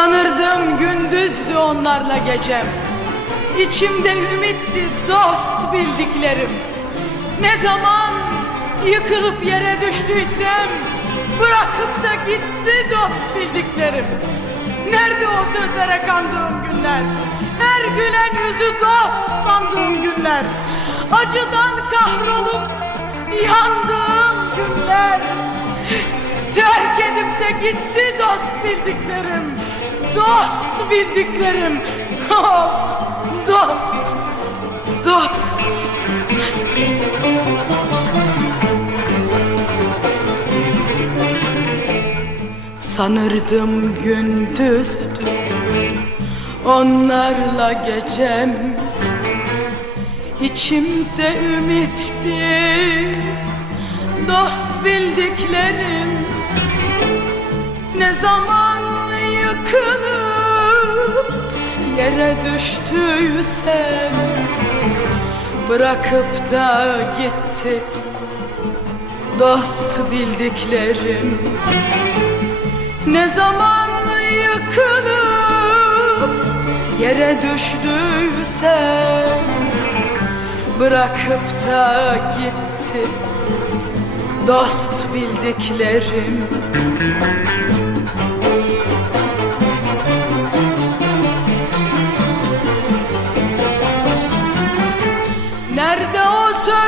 Sanırdım gündüzdü onlarla gecem. İçimde ümitti dost bildiklerim. Ne zaman yıkılıp yere düştüysem Bırakıp da gitti dost bildiklerim. Nerede o sözlere kandığım günler? Her gülen yüzü dost sandığım günler. Acıdan kahrolup yandığım günler. Terk edip de gitti dost bildiklerim Dost bildiklerim. Of dost Dost. Sanırdım gündüzdü Onlarla gecem. İçimde ümitti. Dost bildiklerim. Ne zaman yıkılıp Yere düştüysem Bırakıp da gitti Dost bildiklerim. Ne zaman yıkılıp yere düştüysem Bırakıp da gitti dost bildiklerim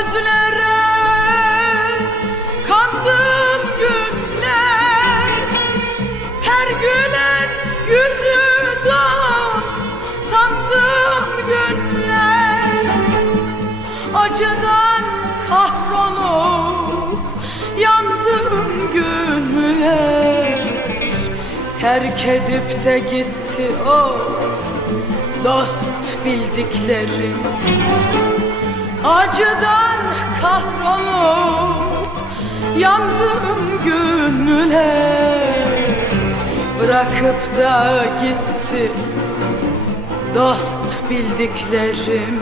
o sözlere kandığım günler. Her gülen yüzü dost sandığım günler. Acıdan kahrolup yandığım günler Terk edip de gitti. Of dost bildiklerim Acıdan kahrolup yandığım günler Bırakıp da gitti dost bildiklerim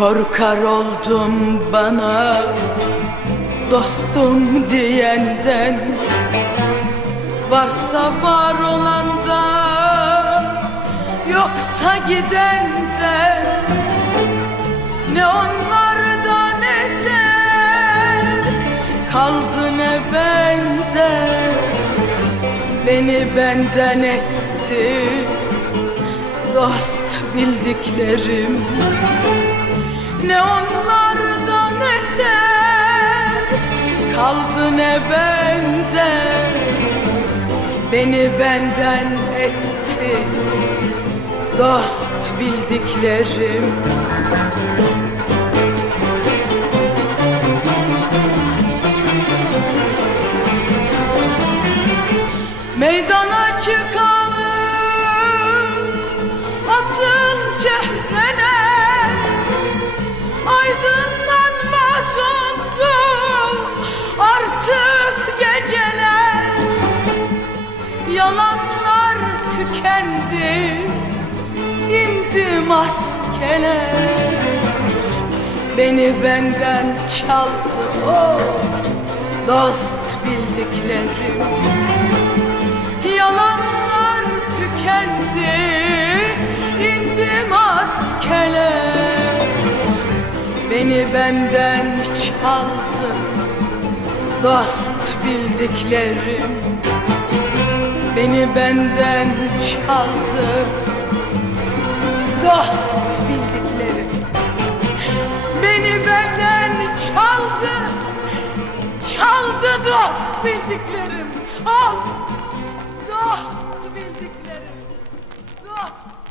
Korkar oldum bana dostum diyenden. Varsa var olandan yoksa gidenden. Ne onlarda ne sen kaldı ne bende. Beni benden etti dost bildiklerim ne onlarda ne sen. Kaldı ne bende. Beni benden etti dost bildiklerim. Meydana çıkalım maskeler Beni benden çaldı of. Dost bildiklerim Yalanlar tükendi indi maskeler Beni benden çaldı dost bildiklerim Beni benden çaldı dost bildiklerim. Dost